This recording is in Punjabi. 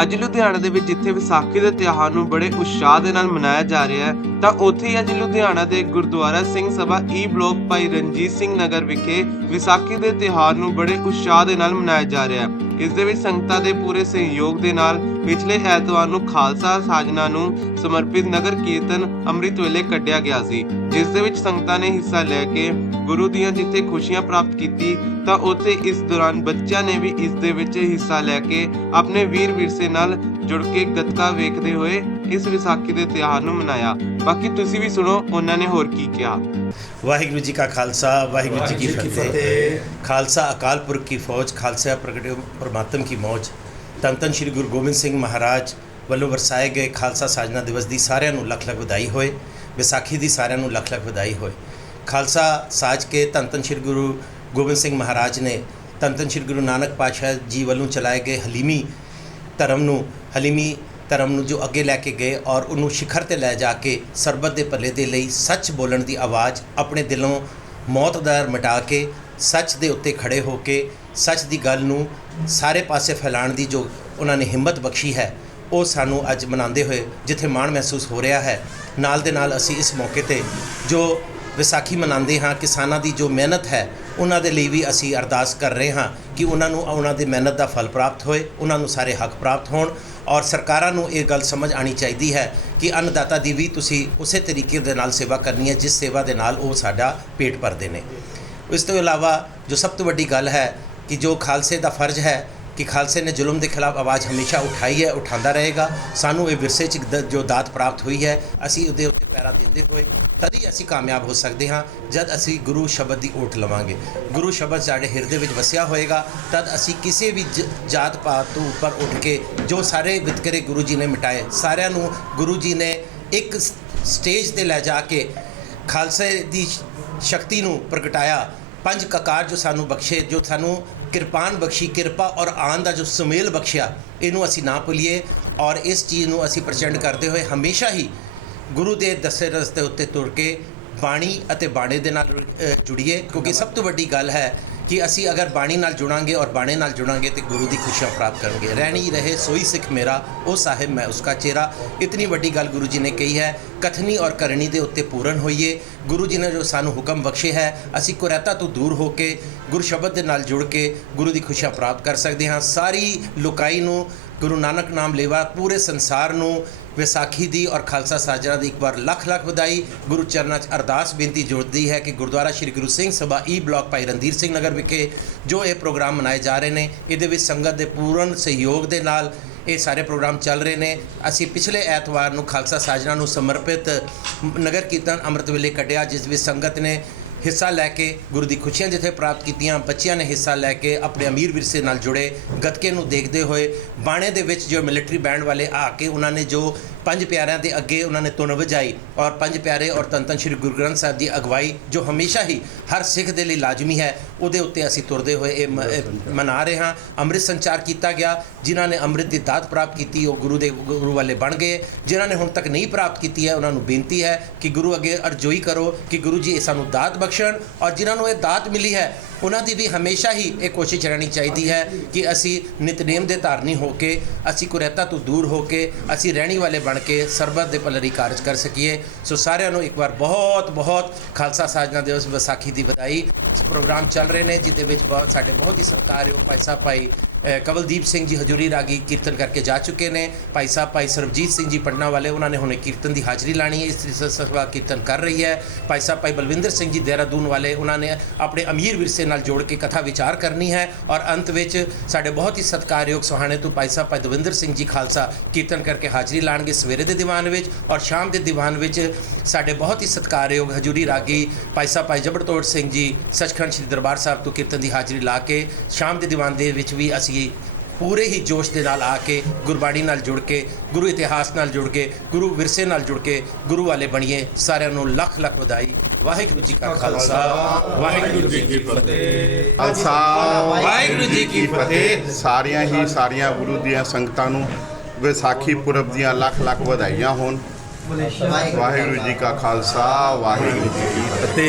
ਅੱਜ ਲੁਧਿਆਣਾ ਦੇ ਵਿੱਚ ਜਿੱਥੇ ਵਿਸਾਖੀ ਦੇ ਤਿਉਹਾਰ ਨੂੰ ਬੜੇ ਉਤਸ਼ਾਹ ਦੇ ਨਾਲ ਮਨਾਇਆ ਜਾ ਰਿਹਾ ਹੈ, ਤਾਂ ਉੱਥੇ ਹੀ ਅੱਜ ਲੁਧਿਆਣਾ ਦੇ Gurdwara Singh Sabha e E block Bhai Ranjit Singh ਨਗਰ ਵਿਖੇ ਵਿਸਾਖੀ ਦੇ ਤਿਉਹਾਰ ਨੂੰ ਬੜੇ ਉਤਸ਼ਾਹ ਦੇ ਨਾਲ ਮਨਾਇਆ ਜਾ ਰਿਹਾ ਹੈ। ਇਸ ਦੇ ਵਿੱਚ ਸੰਗਤਾਂ ਦੇ ਪੂਰੇ ਸਹਿਯੋਗ ਦੇ ਨਾਲ ਪਿਛਲੇ ਐਤਵਾਰ ਨੂੰ ਖਾਲਸਾ ਸਾਜਨਾ ਨੂੰ ਸਮਰਪਿਤ ਨਗਰ ਕੀਰਤਨ ਅੰਮ੍ਰਿਤ ਵੇਲੇ ਕੱਢਿਆ ਗਿਆ ਸੀ। ਜਿਸ ਦੇ ਵਿੱਚ ਸੰਗਤਾਂ ਨੇ ਹਿੱਸਾ ਲੈ ਕੇ ਗੁਰੂ ਦੀਆਂ ਜਿੱਥੇ ਖੁਸ਼ੀਆਂ ਪ੍ਰਾਪਤ ਕੀਤੀ, ਤਾਂ ਉੱਥੇ ਇਸ ਦੌਰਾਨ ਬੱਚਿਆਂ ਨੇ ਵੀ ਇਸ ਦੇ ਵਿੱਚ ਹਿੱਸਾ ਲੈ ਕੇ ਆਪਣੇ ਵੀਰ ਵਿਰਸੇ ਨਾਲ ਜੁੜ ਕੇ ਗੱਤਕਾ ਵੇਖਦੇ ਹੋਏ ਇਸ ਵਿਸਾਖੀ ਦੇ ਤਿਉਹਾਰ ਨੂੰ ਮਨਾਇਆ। ਬਾਕੀ ਤੁਸੀਂ ਵੀ ਸੁਣੋ ਉਹਨਾਂ ਨੇ ਹੋਰ ਕੀ ਕਿਹਾ। ਵਾਹਿਗੁਰੂ ਜੀ ਕਾ ਖਾਲਸਾ ਵਾਹਿਗੁਰੂ ਜੀ ਕੀ ਫਤਿਹ। ਖਾਲਸਾ ਅਕਾਲ ਪੁਰਖ ਕੀ ਫੌਜ ਖਾਲਸਾ ਪ੍ਰਗਟਿਓ ਪਰਮਾਤਮ ਕੀ ਮੌਜ। ਧੰਨ ਧੰਨ ਸ੍ਰੀ ਗੁਰੂ ਗੋਬਿੰਦ ਸਿੰਘ ਮਹਾਰਾਜ ਵੱਲੋਂ ਵਰਸਾਏ ਗਏ ਖਾਲਸਾ ਸਾਜਨਾ ਦਿਵਸ ਦੀ ਸਾਰਿਆਂ ਨੂੰ ਲੱਖ ਲੱਖ ਵਧਾਈ ਹੋਏ ਵਿਸਾਖੀ ਦੀ ਸਾਰਿਆਂ ਨੂੰ ਲੱਖ ਲੱਖ ਵਧਾਈ ਹੋਏ। ਖਾਲਸਾ ਸਾਜ ਕੇ ਧੰਨ ਧੰਨ ਸ੍ਰੀ ਗੁਰੂ ਗੋਬਿੰਦ ਸਿੰਘ ਮਹਾਰਾਜ ਨੇ ਧੰਨ ਧੰਨ ਸ੍ਰੀ ਗੁਰੂ ਨਾਨਕ ਪਾਤਸ਼ਾਹ ਜੀ ਵੱਲੋਂ ਚਲਾਏ ਗਏ ਹਲੀਮੀ ਧਰਮ ਨੂੰ ਹਲੀਮੀ ਧਰਮ ਨੂੰ ਜੋ ਅੱਗੇ ਲੈ ਕੇ ਗਏ ਔਰ ਉਹਨੂੰ ਸਿਖਰ ਤੇ ਲੈ ਜਾ ਕੇ ਸਰਬਤ ਦੇ ਭਲੇ ਦੇ ਲਈ ਸੱਚ ਬੋਲਣ ਦੀ ਆਵਾਜ਼ ਆਪਣੇ ਦਿਲੋਂ ਮੌਤ ਦਾ ਮਿਟਾ ਕੇ ਸੱਚ ਦੇ ਉੱਤੇ ਖੜੇ ਹੋ ਕੇ ਸੱਚ ਦੀ ਗੱਲ ਨੂੰ ਸਾਰੇ ਪਾਸੇ ਫੈਲਾਉਣ ਦੀ ਜੋ ਉਹਨਾਂ ਨੇ ਹਿੰਮਤ ਬਖਸ਼ੀ ਹੈ, ਉਹ ਸਾਨੂੰ ਅੱਜ ਮਨਾਉਂਦੇ ਹੋਏ ਜਿੱਥੇ ਮਾਣ ਮਹਿਸੂਸ ਹੋ ਰਿਹਾ ਹੈ, ਨਾਲ ਦੇ ਨਾਲ ਅਸੀਂ ਇਸ ਮੌਕੇ ਤੇ ਜੋ ਵਿਸਾਖੀ ਮਨਾਉਂਦੇ ਹਾਂ, ਕਿਸਾਨਾਂ ਦੀ ਜੋ ਮਿਹਨਤ ਹੈ, ਉਹਨਾਂ ਦੇ ਲਈ ਵੀ ਅਸੀਂ ਅਰਦਾਸ ਕਰ ਰਹੇ ਹਾਂ ਕਿ ਉਹਨਾਂ ਨੂੰ ਉਹਨਾਂ ਦੀ ਮਿਹਨਤ ਦਾ ਫਲ ਪ੍ਰਾਪਤ ਹੋਏ, ਉਹਨਾਂ ਨੂੰ ਸਾਰੇ ਹੱਕ ਪ੍ਰਾਪਤ ਹੋਣ ਔਰ ਸਰਕਾਰਾਂ ਨੂੰ ਇਹ ਗੱਲ ਸਮਝ ਆਣੀ ਚਾਹੀਦੀ ਹੈ ਕਿ ਅੰਨਦਾਤਾ ਦੀ ਵੀ ਤੁਸੀਂ ਉਸੇ ਤਰੀਕੇ ਦੇ ਨਾਲ ਸੇਵਾ ਕਰਨੀ ਹੈ ਜਿਸ ਸੇਵਾ ਦੇ ਨਾਲ ਉਹ ਸਾਡਾ ਪੇਟ ਭਰਦੇ ਨੇ। ਇਸ ਤੋਂ ਇਲਾਵਾ ਜੋ ਸਭ ਤੋਂ ਵੱਡੀ ਗੱਲ ਹੈ ਕਿ ਜੋ ਖਾਲਸੇ ਦਾ ਫਰਜ਼ ਹੈ ਕਿ ਖਾਲਸੇ ਨੇ ਜ਼ੁਲਮ ਦੇ ਖਿਲਾਫ ਆਵਾਜ਼ ਹਮੇਸ਼ਾ ਉਠਾਈ ਹੈ ਉਠਾਉਂਦਾ ਰਹੇਗਾ ਸਾਨੂੰ ਇਹ ਵਿਰਸੇ 'ਚ ਦ- ਜੋ ਦਾਤ ਪ੍ਰਾਪਤ ਹੋਈ ਹੈ ਅਸੀਂ ਉਹਦੇ ਉੱਤੇ ਪੈਰਾ ਦਿੰਦੇ ਹੋਏ ਤਦ ਹੀ ਅਸੀਂ ਕਾਮਯਾਬ ਹੋ ਸਕਦੇ ਹਾਂ ਜਦ ਅਸੀਂ ਗੁਰੂ ਸ਼ਬਦ ਦੀ ਓਟ ਲਵਾਂਗੇ ਗੁਰੂ ਸ਼ਬਦ ਸਾਡੇ ਹਿਰਦੇ ਵਿੱਚ ਵਸਿਆ ਹੋਏਗਾ ਤਦ ਅਸੀਂ ਕਿਸੇ ਵੀ ਜ- ਜਾਤ ਪਾਤ ਤੋਂ ਉੱਪਰ ਉੱਠ ਕੇ ਜੋ ਸਾਰੇ ਵਿਤਕਰੇ ਗੁਰੂ ਜੀ ਨੇ ਮਿਟਾਏ ਸਾਰਿਆਂ ਨੂੰ ਗੁਰੂ ਜੀ ਨੇ ਇੱਕ ਸਟੇਜ ਤੇ ਲੈ ਜਾ ਕੇ ਖਾਲਸੇ ਦੀ ਸ਼ਕਤੀ ਨੂੰ ਪ੍ਰਗਟਾਇਆ ਪੰਜ ਕਕਾਰ ਜੋ ਸਾਨੂੰ ਬਖਸ਼ੇ ਜੋ ਸਾਨੂੰ ਕਿਰਪਾਨ ਬਖਸ਼ੀ, ਕਿਰਪਾ ਔਰ ਆਨ ਦਾ ਜੋ ਸੁਮੇਲ ਬਖਸ਼ਿਆ, ਇਹਨੂੰ ਅਸੀਂ ਨਾ ਭੁੱਲੀਏ ਔਰ ਇਸ ਚੀਜ਼ ਨੂੰ ਅਸੀਂ ਪ੍ਰਚੰਡ ਕਰਦੇ ਹੋਏ ਹਮੇਸ਼ਾ ਹੀ ਗੁਰੂ ਦੇ ਦੱਸੇ ਰਸਤੇ ਉੱਤੇ ਤੁਰ ਕੇ ਬਾਣੀ ਅਤੇ ਬਾਣੇ ਦੇ ਨਾਲ ਜੁੜੀਏ, ਕਿਉਂਕਿ ਸਭ ਤੋਂ ਵੱਡੀ ਗੱਲ ਹੈ ਕਿ ਅਸੀਂ ਅਗਰ ਬਾਣੀ ਨਾਲ ਜੁੜਾਂਗੇ ਔਰ ਬਾਣੀ ਨਾਲ ਜੁੜਾਂਗੇ ਤੇ ਗੁਰੂ ਦੀ ਖੁਸ਼ੀਆਂ ਪ੍ਰਾਪਤ ਕਰਾਂਗੇ ਰਹਿਣੀ ਰਹੇ, ਸੋਈ ਸਿੱਖ ਮੇਰਾ, ਉਹ ਸਾਹਿਬ ਮੈਂ ਉਸਕਾ ਚਿਹਰਾ। ਇਤਨੀ ਵੱਡੀ ਗੱਲ ਗੁਰੂ ਜੀ ਨੇ ਕਹੀ ਹੈ, ਕਥਨੀ ਔਰ ਕਰਨੀ ਦੇ ਉੱਤੇ ਪੂਰਨ ਹੋਈਏ। ਗੁਰੂ ਜੀ ਨੇ ਜੋ ਸਾਨੂੰ ਹੁਕਮ ਬਖਸ਼ੇ ਹੈ, ਅਸੀਂ ਕੁਰੈਤਾ ਤੋਂ ਦੂਰ ਹੋ ਕੇ, ਗੁਰੂ ਸ਼ਬਦ ਦੇ ਨਾਲ ਜੁੜ ਕੇ ਗੁਰੂ ਦੀ ਖੁਸ਼ੀਆਂ ਪ੍ਰਾਪਤ ਕਰ ਸਕਦੇ ਹਾਂ। ਸਾਰੀ ਲੁਕਾਈ ਨੂੰ, ਗੁਰੂ ਨਾਨਕ ਨਾਮ ਲੇਵਾ, ਪੂਰੇ ਸੰਸਾਰ ਨੂੰ ਵਿਸਾਖੀ ਦੀ ਔਰ ਖਾਲਸਾ ਸਾਜਣਾ ਦੀ ਇੱਕ ਵਾਰ ਲੱਖ ਲੱਖ ਵਧਾਈ। ਗੁਰੂ ਚਰਨਾਂ 'ਚ ਅਰਦਾਸ ਬੇਨਤੀ ਜੋੜਦੀ ਹੈ ਕਿ ਗੁਰਦੁਆਰਾ ਸ੍ਰੀ ਗੁਰੂ ਸਿੰਘ ਸਭਾ ਈ ਬਲਾਕ ਭਾਈ ਰਣਧੀਰ ਸਿੰਘ ਨਗਰ ਵਿਖੇ ਜੋ ਇਹ ਪ੍ਰੋਗਰਾਮ ਮਨਾਏ ਜਾ ਰਹੇ ਨੇ, ਇਹਦੇ ਵਿੱਚ ਸੰਗਤ ਦੇ ਪੂਰਨ ਸਹਿਯੋਗ ਦੇ ਨਾਲ ਇਹ ਸਾਰੇ ਪ੍ਰੋਗਰਾਮ ਚੱਲ ਰਹੇ ਨੇ। ਅਸੀਂ ਪਿਛਲੇ ਐਤਵਾਰ ਨੂੰ ਖਾਲਸਾ ਸਾਜਣਾ ਨੂੰ ਸਮਰਪਿਤ ਨਗਰ ਕੀਰਤਨ ਅੰਮ੍ਰਿਤ ਵੇਲੇ ਕੱਢਿਆ, ਜਿਸ ਵਿੱਚ ਸੰਗਤ ਨੇ ਹਿੱਸਾ ਲੈ ਕੇ ਗੁਰੂ ਦੀ ਖੁਸ਼ੀਆਂ ਜਿੱਥੇ ਪ੍ਰਾਪਤ ਕੀਤੀਆਂ, ਬੱਚਿਆਂ ਨੇ ਹਿੱਸਾ ਲੈ ਕੇ ਆਪਣੇ ਅਮੀਰ ਵਿਰਸੇ ਨਾਲ ਜੁੜੇ ਗੱਤਕੇ ਨੂੰ ਦੇਖਦੇ ਹੋਏ ਬਾਣੇ ਦੇ ਵਿੱਚ ਜੋ ਮਿਲਟਰੀ ਬੈਂਡ ਵਾਲੇ ਆ ਕੇ ਉਹਨਾਂ ਨੇ ਜੋ ਪੰਜ ਪਿਆਰਿਆਂ ਦੇ ਅੱਗੇ ਉਹਨਾਂ ਨੇ ਧੁਨ ਵਜਾਈ ਔਰ ਪੰਜ ਪਿਆਰੇ ਔਰ ਧੰਨ ਸ਼੍ਰੀ ਗੁਰੂ ਗ੍ਰੰਥ ਸਾਹਿਬ ਦੀ ਅਗਵਾਈ ਜੋ ਹਮੇਸ਼ਾ ਹੀ ਹਰ ਸਿੱਖ ਦੇ ਲਈ ਲਾਜ਼ਮੀ ਹੈ ਉਹਦੇ ਉੱਤੇ ਅਸੀਂ ਤੁਰਦੇ ਹੋਏ ਇਹ ਮਨਾ ਰਹੇ ਹਾਂ। ਅੰਮ੍ਰਿਤ ਸੰਚਾਰ ਕੀਤਾ ਗਿਆ। ਜਿਨ੍ਹਾਂ ਨੇ ਅੰਮ੍ਰਿਤ ਦੀ ਦਾਤ ਪ੍ਰਾਪਤ ਕੀਤੀ ਉਹ ਗੁਰੂ ਦੇ ਗੁਰੂ ਵਾਲੇ ਬਣ ਗਏ। ਜਿਨ੍ਹਾਂ ਨੇ ਹੁਣ ਤੱਕ ਨਹੀਂ ਪ੍ਰਾਪਤ ਕੀਤੀ ਹੈ ਉਹਨਾਂ ਨੂੰ ਬੇਨਤੀ ਹੈ ਕਿ ਗੁਰੂ ਅੱਗੇ ਅਰਜ਼ੋਈ ਕਰੋ ਕਿ ਗੁਰੂ ਜੀ ਇਹ ਸਾਨੂੰ ਦਾਤ ਬਖਸ਼ਣ ਔਰ ਜਿਨ੍ਹਾਂ ਨੂੰ ਇਹ ਦਾਤ ਮਿਲੀ ਹੈ ਉਹਨਾਂ ਦੀ ਵੀ ਹਮੇਸ਼ਾ ਹੀ ਇਹ ਕੋਸ਼ਿਸ਼ ਰਹਿਣੀ ਚਾਹੀਦੀ ਹੈ ਕਿ ਅਸੀਂ ਨਿਤਨੇਮ ਦੇ ਧਾਰਨੀ ਹੋ ਕੇ, ਅਸੀਂ ਕੁਰੈਤਾ ਤੋਂ ਦੂਰ ਹੋ ਕੇ, ਅਸੀਂ ਰਹਿਣੀ ਵਾਲੇ ਬਣ ਕੇ ਸਰਬਤ ਦੇ ਭਲਰੀ ਕਾਰਜ ਕਰ ਸਕੀਏ। ਸੋ ਸਾਰਿਆਂ ਨੂੰ ਇੱਕ ਵਾਰ ਬਹੁਤ ਬਹੁਤ ਖਾਲਸਾ ਸਾਜਨਾ ਦਿਵਸ ਵਿਸਾਖੀ ਦੀ ਵਧਾਈ। ਪ੍ਰੋਗਰਾਮ ਚੱਲ ਰਹੇ ਨੇ ਜਿਹਦੇ ਵਿੱਚ ਬਹੁਤ ਸਾਡੇ ਬਹੁਤ ਹੀ ਸਤਿਕਾਰਯੋਗ ਭਾਈ ਸਾਹਿਬ ਭਾਈ ਕਵਲਦੀਪ ਸਿੰਘ ਜੀ ਹਜੂਰੀ ਰਾਗੀ ਕੀਰਤਨ ਕਰਕੇ ਜਾ ਚੁੱਕੇ ਨੇ। ਭਾਈ ਸਾਹਿਬ, ਭਾਈ ਸਰਬਜੀਤ ਸਿੰਘ ਜੀ ਪਟਨਾ ਵਾਲੇ, ਉਹਨਾਂ ਨੇ ਹੁਣੇ ਕੀਰਤਨ ਦੀ ਹਾਜ਼ਰੀ ਲਾਣੀ ਹੈ। ਇਸ ਤਰੀ ਸਭਾ ਕੀਰਤਨ ਕਰ ਰਹੀ ਹੈ। ਭਾਈ ਸਾਹਿਬ, ਭਾਈ ਬਲਵਿੰਦਰ ਸਿੰਘ ਜੀ ਦੇਹਰਾਦੂਨ ਵਾਲੇ, ਉਹਨਾਂ ਨੇ ਆਪਣੇ ਅਮੀਰ ਵਿਰਸੇ ਨਾਲ ਜੋੜ ਕੇ ਕਥਾ ਵਿਚਾਰ ਕਰਨੀ ਹੈ ਔਰ ਅੰਤ ਵਿੱਚ ਸਾਡੇ ਬਹੁਤ ਹੀ ਸਤਿਕਾਰਯੋਗ ਸੁਹਾਣੇ ਤੋਂ ਭਾਈ ਸਾਹਿਬ, ਭਾਈ ਦਵਿੰਦਰ ਸਿੰਘ ਜੀ ਖਾਲਸਾ ਕੀਰਤਨ ਕਰਕੇ ਹਾਜ਼ਰੀ ਲਾਣਗੇ ਸਵੇਰੇ ਦੇ ਦੀਵਾਨ ਵਿੱਚ ਔਰ ਸ਼ਾਮ ਦੇ ਦੀਵਾਨ ਵਿੱਚ ਸਾਡੇ ਬਹੁਤ ਹੀ ਸਤਿਕਾਰਯੋਗ ਹਜੂਰੀ ਰਾਗੀ ਭਾਈ ਸਾਹਿਬ, ਭਾਈ ਜਬਰਤੋੜ ਸਿੰਘ ਜੀ, ਸੱਚਖੰਡ ਸ੍ਰੀ ਦਰਬਾਰ ਸਾਹਿਬ ਤੋਂ ਕੀਰਤਨ ਦੀ ਹਾਜ਼ਰੀ ਲਾ ਕੇ ਸ਼ਾਮ ਦੇ ਦੀਵਾਨ ਦੇ ਵਿੱਚ ਵੀ ਅਸੀਂ ਅਸੀਂ ਪੂਰੇ ਹੀ ਜੋਸ਼ ਦੇ ਨਾਲ ਆ ਕੇ ਗੁਰਬਾਣੀ ਨਾਲ ਜੁੜ ਕੇ, ਗੁਰੂ ਇਤਿਹਾਸ ਨਾਲ ਜੁੜ ਕੇ, ਗੁਰੂ ਵਿਰਸੇ ਨਾਲ ਜੁੜ ਕੇ ਗੁਰੂ ਵਾਲੇ ਬਣੀਏ, ਸਾਰਿਆਂ ਨੂੰ ਲੱਖ ਲੱਖ ਵਧਾਈ। ਵਾਹਿਗੁਰੂ ਜੀ ਕਾ ਖਾਲਸਾ। ਵਾਹਿਗੁਰੂ ਜੀ ਕੀ ਫਤਿਹ। ਖਾਲਸਾ। ਵਾਹਿਗੁਰੂ ਜੀ ਕੀ ਫਤਿਹ। ਸਾਰੀਆਂ ਹੀ ਸਾਰੀਆਂ ਗੁਰੂ ਦੀਆਂ ਸੰਗਤਾਂ ਨੂੰ ਵਿਸਾਖੀ ਪੁਰਬ ਦੀਆਂ ਲੱਖ ਲੱਖ ਵਧਾਈਆਂ ਹੋਣ। ਵਾਹਿਗੁਰੂ ਜੀ ਕਾ ਖਾਲਸਾ। ਵਾਹਿਗੁਰੂ ਜੀ ਕੀ ਫਤਿਹ।